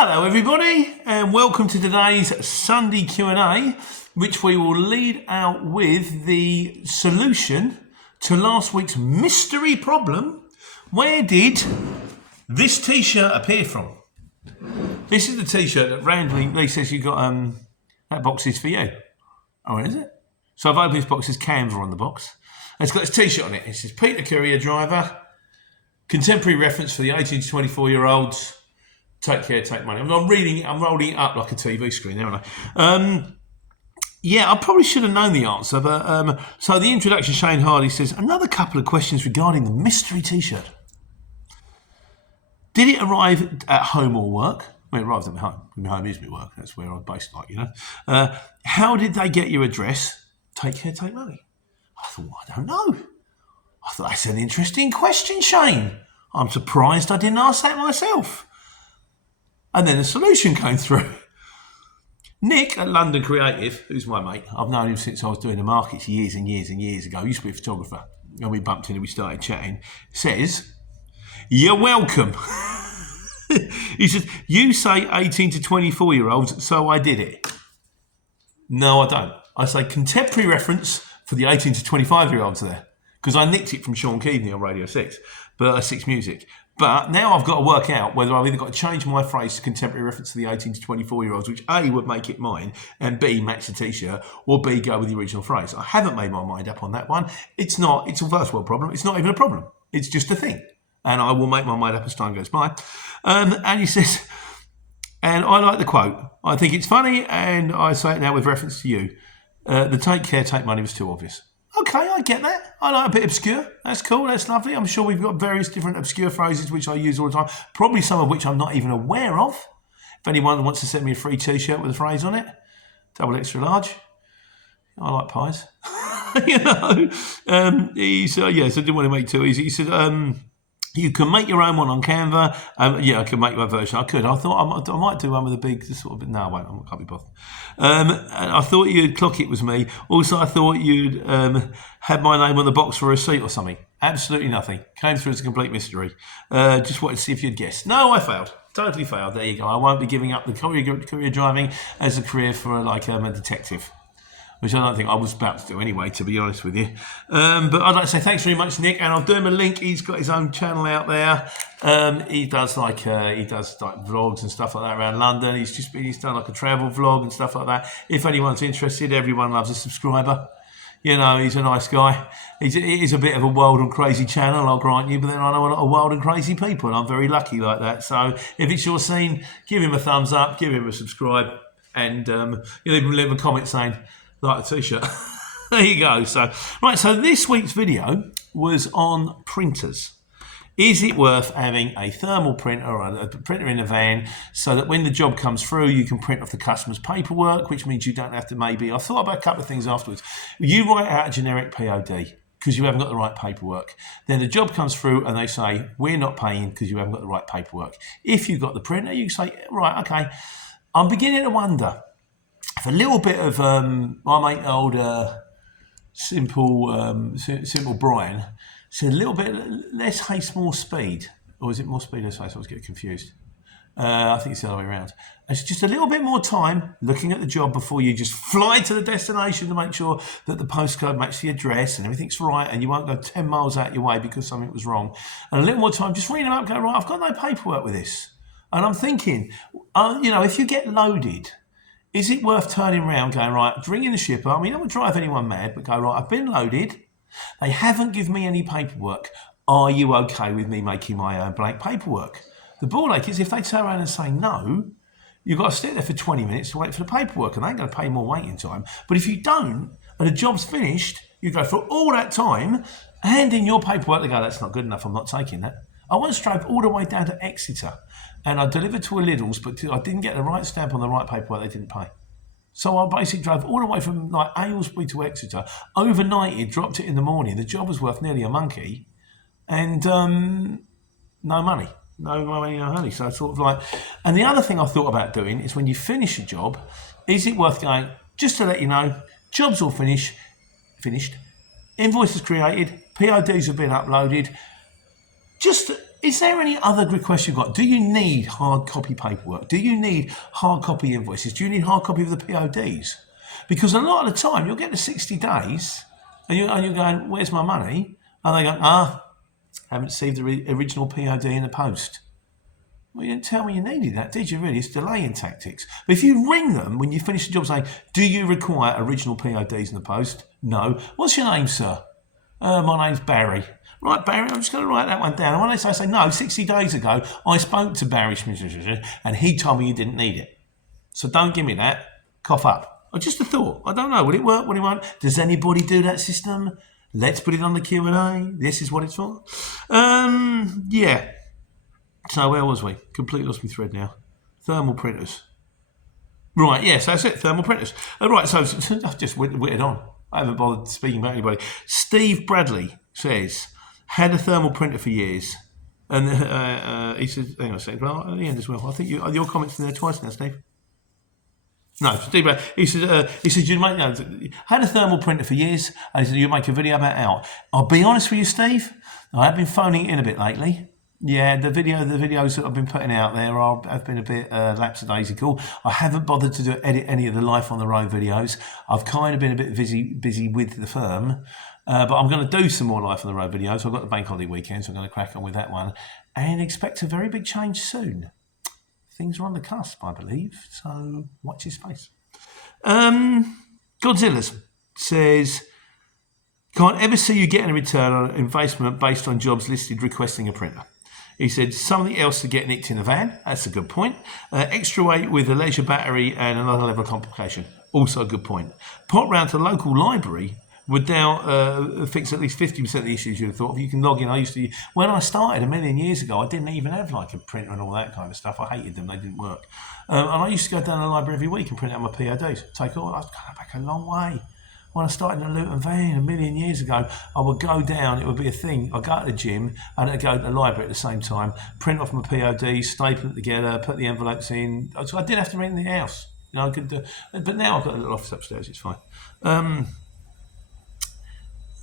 Hello everybody and welcome to today's Sunday Q&A, which we will lead out with the solution to last week's mystery problem. Where did this t-shirt appear from? This is the t-shirt that randomly Lee says you got that box is for you. Oh, is it? So I've opened this box, there's Canva on the box. And it's got this t-shirt on it. It says Peter Courier Driver, contemporary reference for the 18 to 24 year olds. Take care, take money. I'm rolling it up like a TV screen, haven't I? Yeah, I probably should have known the answer, but so the introduction, Shane Hardy says, another couple of questions regarding the mystery t-shirt. Did it arrive at home or work? Well, it arrived at my home. My home is my work. That's where I'm based, like, you know. How did they get your address? Take care, take money. I thought, I don't know. I thought, that's an interesting question, Shane. I'm surprised I didn't ask that myself. And then a solution came through. Nick at London Creative, who's my mate, I've known him since I was doing the markets years and years and years ago. He used to be a photographer. And we bumped in and we started chatting. Says, you're welcome. He says, you say 18 to 24 year olds, so I did it. No, I don't. I say contemporary reference for the 18 to 25 year olds there. Because I nicked it from Sean Keaveney on Radio 6, but 6 Music. But now I've got to work out whether I've either got to change my phrase to contemporary reference to the 18 to 24 year olds, which A, would make it mine, and B, match the t-shirt, or B, go with the original phrase. I haven't made my mind up on that one. It's not, it's a first world problem. It's not even a problem. It's just a thing. And I will make my mind up as time goes by. And he says, and I like the quote. I think it's funny, and I say it now with reference to you. The take care, take money was too obvious. Okay, I get that. I like a bit obscure. That's cool. That's lovely. I'm sure we've got various different obscure phrases which I use all the time. Probably some of which I'm not even aware of. If anyone wants to send me a free t-shirt with a phrase on it, double extra large. I like pies. You know. So I didn't want to make it too easy. He said, you can make your own one on Canva. I can make my version. I could. I thought I might do one with a big sort of. No, I won't. I can't be bothered. And I thought you'd clock it was me. Also, I thought you'd had my name on the box for a receipt or something. Absolutely nothing. Came through as a complete mystery. Just wanted to see if you'd guessed. No, I failed. Totally failed. There you go. I won't be giving up the courier driving as a career for a detective. Which I don't think I was about to do anyway, to be honest with you. But I'd like to say thanks very much, Nick, and I'll do him a link. He's got his own channel out there. He does vlogs and stuff like that around London. He's done like a travel vlog and stuff like that. If anyone's interested, everyone loves a subscriber. You know, he's a nice guy. It is a bit of a wild and crazy channel, I'll grant you, but then I know a lot of wild and crazy people, and I'm very lucky like that. So if it's your scene, give him a thumbs up, give him a subscribe, and you'll even leave a comment saying, like a t-shirt. There you go. So this week's video was on printers. Is it worth having a thermal printer or a printer in a van so that when the job comes through, you can print off the customer's paperwork, which means you don't have to I thought about a couple of things afterwards. You write out a generic POD because you haven't got the right paperwork. Then the job comes through and they say, we're not paying because you haven't got the right paperwork. If you've got the printer, you say, right, okay. I'm beginning to wonder, a little bit of my mate old simple Brian said a little bit less haste, more speed, or is it more speed, less haste? I was getting confused. I think it's the other way around. It's just a little bit more time looking at the job before you just fly to the destination to make sure that the postcode matches the address and everything's right, and you won't go 10 miles out your way because something was wrong. And a little more time just reading them up, going, right, I've got no paperwork with this, and I'm thinking, if you get loaded. Is it worth turning around, going, right, ringing the shipper? I mean, I would drive anyone mad, but go, right, I've been loaded. They haven't given me any paperwork. Are you okay with me making my own blank paperwork? The ball ache is if they turn around and say no, you've got to sit there for 20 minutes to wait for the paperwork, and they ain't going to pay more waiting time. But if you don't, and the job's finished, you go for all that time, hand in your paperwork, they go, that's not good enough, I'm not taking that. I once drove all the way down to Exeter and I delivered to a Lidl's, but I didn't get the right stamp on the right paperwork, they didn't pay. So I basically drove all the way from like Aylesbury to Exeter, overnighted, dropped it in the morning. The job was worth nearly a monkey and no money. No money, no honey. So I sort of like, and the other thing I thought about doing is when you finish a job, is it worth going, just to let you know, job's all finished, invoices created, PODs have been uploaded, just is there any other requests you've got? Do you need hard copy paperwork? Do you need hard copy invoices? Do you need hard copy of the PODs? Because a lot of the time you'll get to 60 days and you're going, where's my money? And they go, haven't received the original POD in the post. Well, you didn't tell me you needed that, did you really? It's delaying tactics. But if you ring them when you finish the job saying, do you require original PODs in the post? No. What's your name, sir? My name's Barry. Right, Barry, I'm just going to write that one down. And when they say, no, 60 days ago, I spoke to Barry Smith and he told me you didn't need it. So don't give me that. Cough up. Just a thought. I don't know. Will it work? Will it won't? Does anybody do that system? Let's put it on the Q&A. This is what it's for. Yeah. So where was we? Completely lost my thread now. Thermal printers. Right, yes, that's it. Thermal printers. Right, so I've just whittled on. I haven't bothered speaking about anybody. Steve Bradley says, had a thermal printer for years. And he says, hang on a second, well, at the end as well. I think your comments in there twice now, Steve. No, Steve Bradley. He said, you make, had a thermal printer for years, and he said, you make a video about it out. I'll be honest with you, Steve, I have been phoning it in a bit lately. Yeah, the videos that I've been putting out there have been a bit lapsadaisical. I haven't bothered to edit any of the Life on the Road videos. I've kind of been a bit busy with the firm, but I'm going to do some more Life on the Road videos. I've got the bank holiday weekend, so I'm going to crack on with that one, and expect a very big change soon. Things are on the cusp, I believe, so watch your space. Godzilla's says, can't ever see you getting a return on investment based on jobs listed requesting a printer. He said, something else to get nicked in the van. That's a good point. Extra weight with a leisure battery and another level of complication. Also a good point. Pop round to the local library would now fix at least 50% of the issues you'd have thought. If you can log in, when I started a million years ago, I didn't even have like a printer and all that kind of stuff. I hated them, they didn't work. And I used to go down to the library every week and print out my PODs. I was going back a long way. When I started in a Luton van a million years ago, I would go down, it would be a thing. I'd go to the gym and I'd go to the library at the same time, print off my PODs, staple it together, put the envelopes in. So I didn't have to rent the house. I could do, but now I've got a little office upstairs, it's fine.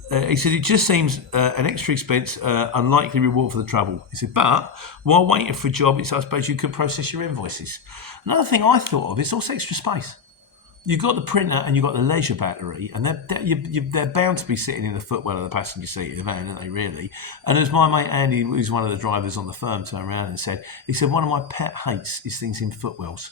He said, it just seems an extra expense, unlikely reward for the trouble. He said, but while waiting for a job, I suppose you could process your invoices. Another thing I thought of is also extra space. You've got the printer and you've got the leisure battery, and they're bound to be sitting in the footwell of the passenger seat of the van, aren't they, really? And as my mate Andy, who's one of the drivers on the firm, turned around and said, one of my pet hates is things in footwells.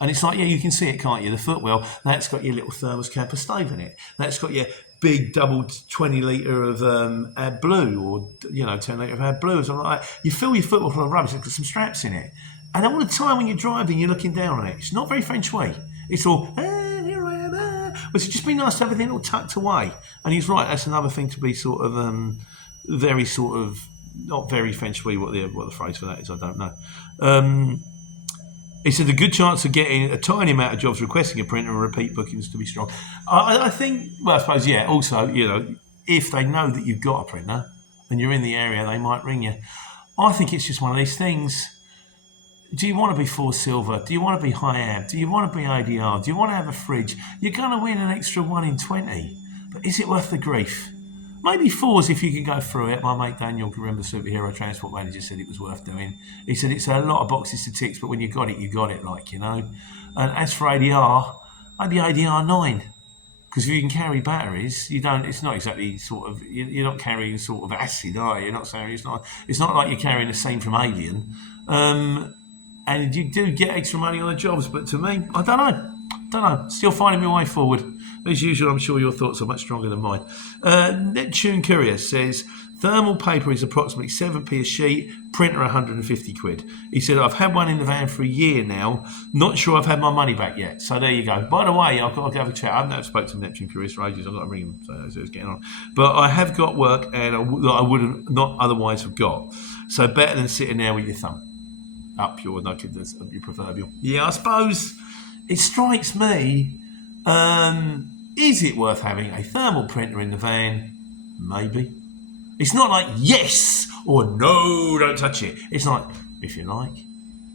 And it's like, yeah, you can see it, can't you? The footwell, that's got your little thermos camper stove in it. That's got your big double 20 litre of AdBlue, or 10 litre of AdBlue. So like, you fill your footwell full of rubbish, it's got some straps in it. And all the time when you're driving, you're looking down on it. It's not very feng shui. It's all, here I am, But it'd just be nice to have everything all tucked away. And he's right, that's another thing to be sort of, very sort of, not very feng shui, what the phrase for that is, I don't know. He said, a good chance of getting a tiny amount of jobs requesting a printer and repeat bookings to be strong. I think, well, I suppose, yeah, also, if they know that you've got a printer and you're in the area, they might ring you. I think it's just one of these things. Do you want to be 4 silver? Do you want to be high ab? Do you want to be ADR? Do you want to have a fridge? You're going to win an extra 1 in 20. But is it worth the grief? Maybe 4s if you can go through it. My mate Daniel, remember Superhero Transport Manager, said it was worth doing. He said it's a lot of boxes to tick, but when you got it, And as for ADR, maybe ADR 9. Because if you can carry batteries, it's not exactly sort of, you're not carrying sort of acid, are you? You're not saying it's not like you're carrying a scene from Alien. And you do get extra money on the jobs, but to me, I don't know. Still finding my way forward. As usual, I'm sure your thoughts are much stronger than mine. Neptune Courier says, thermal paper is approximately 7p a sheet, printer 150 quid. He said, I've had one in the van for a year now, not sure I've had my money back yet. So there you go. By the way, I've got to have a chat. I haven't spoken to Neptune Courier for ages. I've got to ring him, so it's getting on. But I have got work and I would have not otherwise have got. So better than sitting there with your thumb up your proverbial. Yeah, I suppose it strikes me, is it worth having a thermal printer in the van? Maybe. It's not like yes or no, don't touch it. It's like, if you like.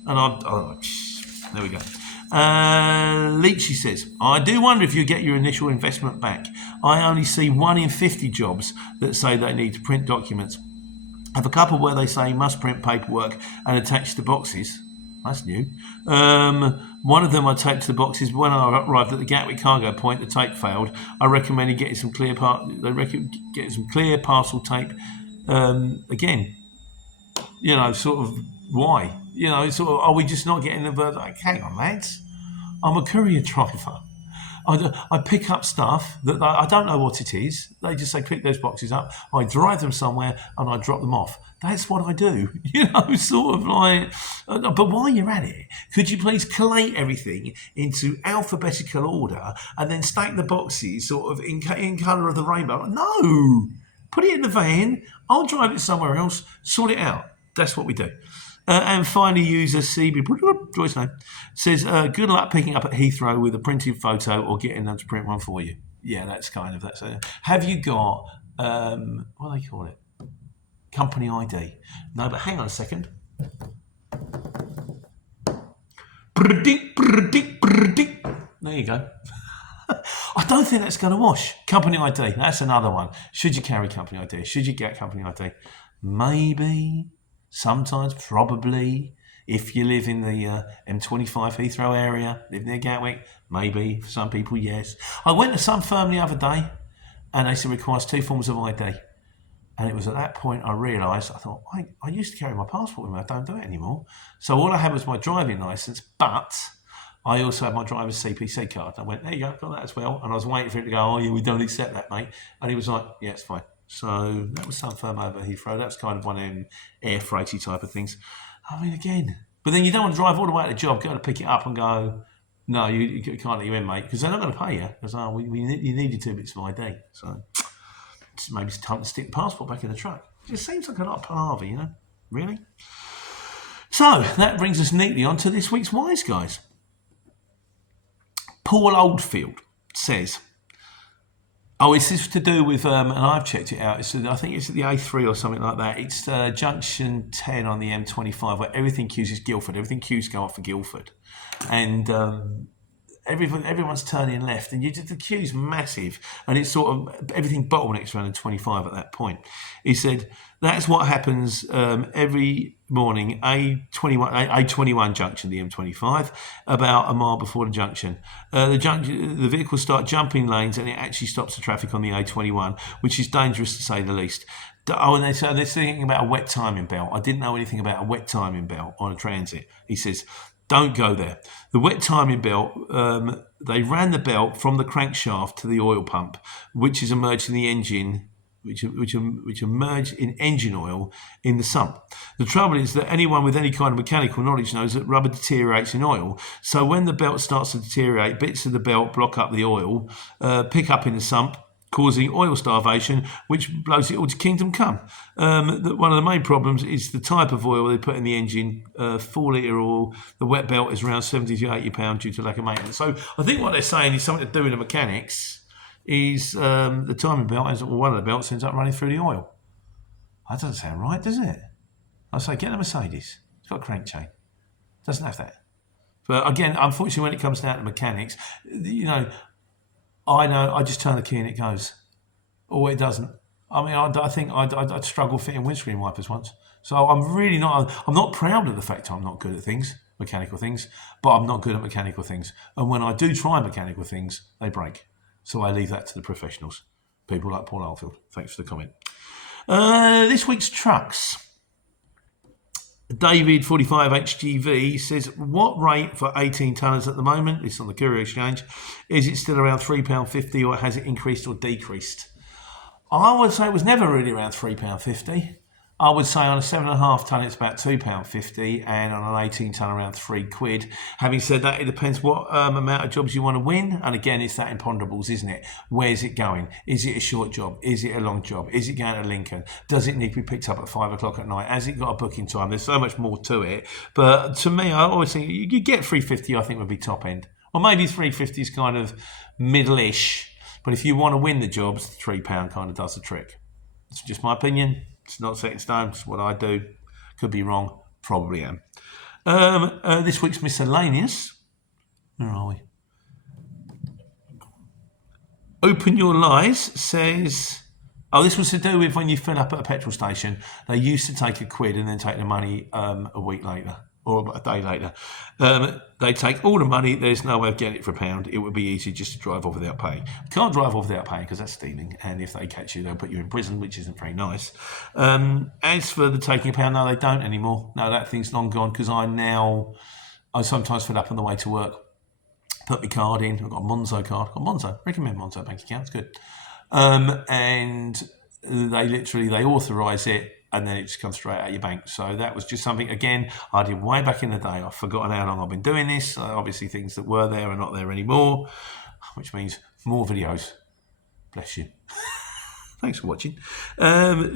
And there we go. Leachy says, I do wonder if you get your initial investment back. I only see 1 in 50 jobs that say they need to print documents. have a couple where they say must print paperwork and attach the boxes. That's new. One of them I taped to the boxes. When I arrived at the Gatwick cargo point, the tape failed. I recommended getting some clear getting some clear parcel tape. Again, sort of why? Sort of, are we just not getting the bird? Like, hang on, lads. I'm a courier driver. I pick up stuff that I don't know what it is. They just say pick those boxes up. I drive them somewhere and I drop them off. That's what I do. Sort of like. But while you're at it, could you please collate everything into alphabetical order and then stack the boxes sort of in colour of the rainbow? No, put it in the van. I'll drive it somewhere else. Sort it out. That's what we do. And finally, user CB, Joyce name, says, good luck picking up at Heathrow with a printed photo or getting them to print one for you. Yeah, that's kind of that. So, have you got, what do they call it? Company ID. No, but hang on a second. There you go. I don't think that's going to wash. Company ID, that's another one. Should you carry company ID? Should you get company ID? Maybe. Sometimes, probably, if you live in the M25 Heathrow area, live near Gatwick, maybe. For some people, yes. I went to some firm the other day, and they said it requires 2 forms of ID. And it was at that point I realised, I thought, I used to carry my passport with me, I don't do it anymore. So all I had was my driving licence, but I also had my driver's CPC card. I went, there you go, got that as well. And I was waiting for it to go, oh yeah, we don't accept that, mate. And he was like, yeah, it's fine. So that was some firm over Heathrow. That's kind of one of them air freighty type of things. I mean, again. But then you don't want to drive all the way to the job, go to pick it up and go, no, you can't let you in, mate, because they're not going to pay you. Because you needed 2 bits of ID. So maybe it's time to stick the passport back in the truck. It just seems like a lot of palaver, Really? So that brings us neatly on to this week's Wise Guys. Paul Oldfield says, it's this to do with, and I've checked it out, I think it's at the A3 or something like that. It's junction 10 on the M25 where everything queues is Guildford. Everything queues go up for Guildford. And everyone's turning left, and the queue's massive, and it's sort of everything bottlenecks around the 25 at that point. He said that's what happens every morning. A21 junction, the M25, about a mile before the junction. The vehicles start jumping lanes, and it actually stops the traffic on the A21, which is dangerous to say the least. Oh, and they're thinking about a wet timing belt. I didn't know anything about a wet timing belt on a transit. He says, don't go there. The wet timing belt, they ran the belt from the crankshaft to the oil pump, which is emerged in the engine, which emerged in engine oil in the sump. The trouble is that anyone with any kind of mechanical knowledge knows that rubber deteriorates in oil. So when the belt starts to deteriorate, bits of the belt block up the oil, pick up in the sump, causing oil starvation, which blows it all to kingdom come. One of the main problems is the type of oil they put in the engine, 4 litre oil. The wet belt is around 70 to 80 pounds due to lack of maintenance. So I think what they're saying is something to do with the mechanics is the timing belt, one of the belts ends up running through the oil. That doesn't sound right, does it? I say, get a Mercedes. It's got a crank chain. Doesn't have that. But again, unfortunately, when it comes down to mechanics, I know, I just turn the key and it goes. Or it doesn't. I mean, I think I'd struggle fitting windscreen wipers once. So I'm not proud of the fact I'm not good at things, mechanical things, but I'm not good at mechanical things. And when I do try mechanical things, they break. So I leave that to the professionals. People like Paul Oldfield. Thanks for the comment. This week's trucks. David 45 HGV says, what rate for 18 tonners at the moment? It's on the Courier Exchange. Is it still around £3.50 or has it increased or decreased? I would say it was never really around £3.50. I would say on a 7.5 tonne it's about £2.50 and on an 18 tonne around £3. Having said that, it depends what amount of jobs you want to win, and again it's that imponderables, isn't it? Where's it going? Is it a short job? Is it a long job? Is it going to Lincoln? Does it need to be picked up at 5 o'clock at night? Has it got a booking time? There's so much more to it, but to me I always think you get £3.50 I think would be top end, or maybe £3.50 is kind of middle-ish, but if you want to win the jobs, £3 kind of does the trick. It's just my opinion. It's not set in stone. It's what I do. Could be wrong. Probably am. This week's miscellaneous. Where are we? Open Your Lies says, Oh, this was to do with when you fill up at a petrol station. They used to take £1 and then take the money a week later or a day later. They take all the money. There's no way of getting it for £1. It would be easy just to drive off without paying. You can't drive off without paying because that's stealing. And if they catch you, they'll put you in prison, which isn't very nice. As for the taking £1, no, they don't anymore. No, that thing's long gone because I sometimes fill up on the way to work. Put my card in. I've got a Monzo card. I've got Monzo. Recommend Monzo bank account. It's good. And they authorise it, and then it just comes straight out of your bank. So that was just something, again, I did way back in the day. I've forgotten how long I've been doing this. Obviously, things that were there are not there anymore, which means more videos. Bless you. Thanks for watching.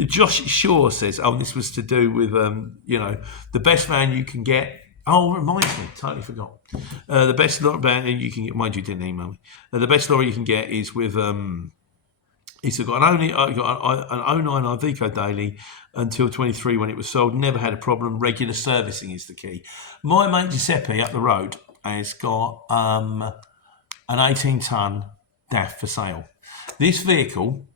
Josh Shaw says, this was to do with, the best van you can get. Oh, it reminds me, totally forgot. The best lorry you can get, mind you didn't email me. The best lorry you can get is with, he's got an 09 Iveco daily until 23 when it was sold. Never had a problem. Regular servicing is the key. My mate Giuseppe up the road has got an 18-ton DAF for sale. This vehicle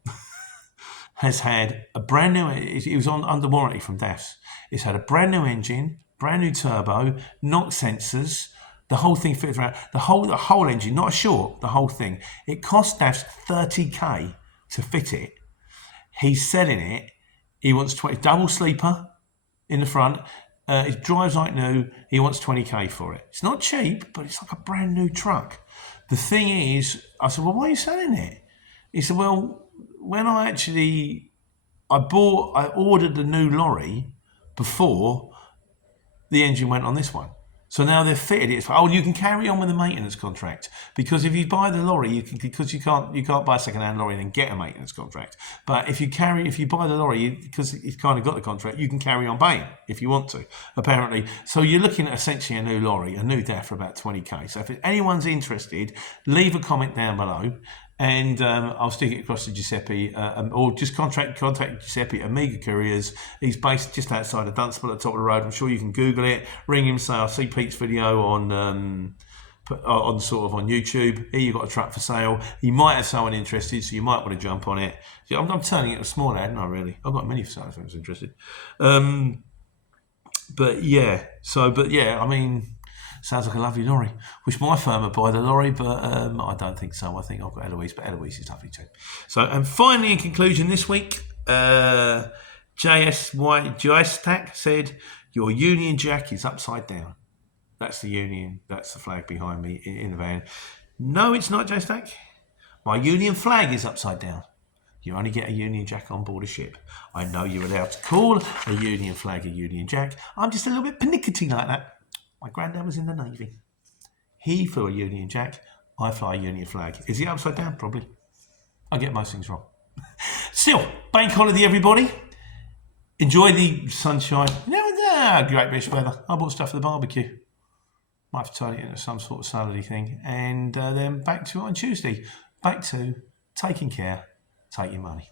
has had a brand new, it was under warranty from DAFs. It's had a brand new engine, brand new turbo, knock sensors, the whole thing fitted around, the whole engine, not a short, the whole thing. It cost DAFs 30k to fit it. He's selling it. He wants 20, double sleeper in the front. It drives like new. He wants 20k for it. It's not cheap, but it's like a brand new truck. The thing is, I said, well, why are you selling it? He said, well, when I ordered the new lorry before the engine went on this one. So now they've fitted it. You can carry on with the maintenance contract because if you buy the lorry, you can't buy a second-hand lorry and then get a maintenance contract. But if you buy the lorry, because you've kind of got the contract, you can carry on paying if you want to. Apparently, so you're looking at essentially a new lorry, a new DAF for about 20k. So if anyone's interested, leave a comment down below. And I'll stick it across to Giuseppe, or just contact Giuseppe at Amiga Couriers. He's based just outside of Dunstable at the top of the road. I'm sure you can Google it. Ring him, say, I see Pete's video on YouTube. Here you've got a truck for sale. He might have someone interested, so you might want to jump on it. I'm turning it a small ad, not really. I've got many for sale if anyone's interested. Sounds like a lovely lorry. Wish my firm would buy the lorry, but I don't think so. I think I've got Eloise, but Eloise is lovely too. So, and finally, in conclusion, this week, JSTAC said, your Union Jack is upside down. That's the Union. That's the flag behind me in the van. No, it's not, JSTAC. My Union flag is upside down. You only get a Union Jack on board a ship. I know you're allowed to call a Union flag a Union Jack. I'm just a little bit pernickety like that. My granddad was in the Navy. He flew a Union Jack. I fly a Union flag. Is he upside down? Probably. I get most things wrong. Still, bank holiday, everybody. Enjoy the sunshine. Great British weather. I bought stuff for the barbecue. Might have to turn it into some sort of salady thing. And then back to it on Tuesday. Back to taking care, take your money.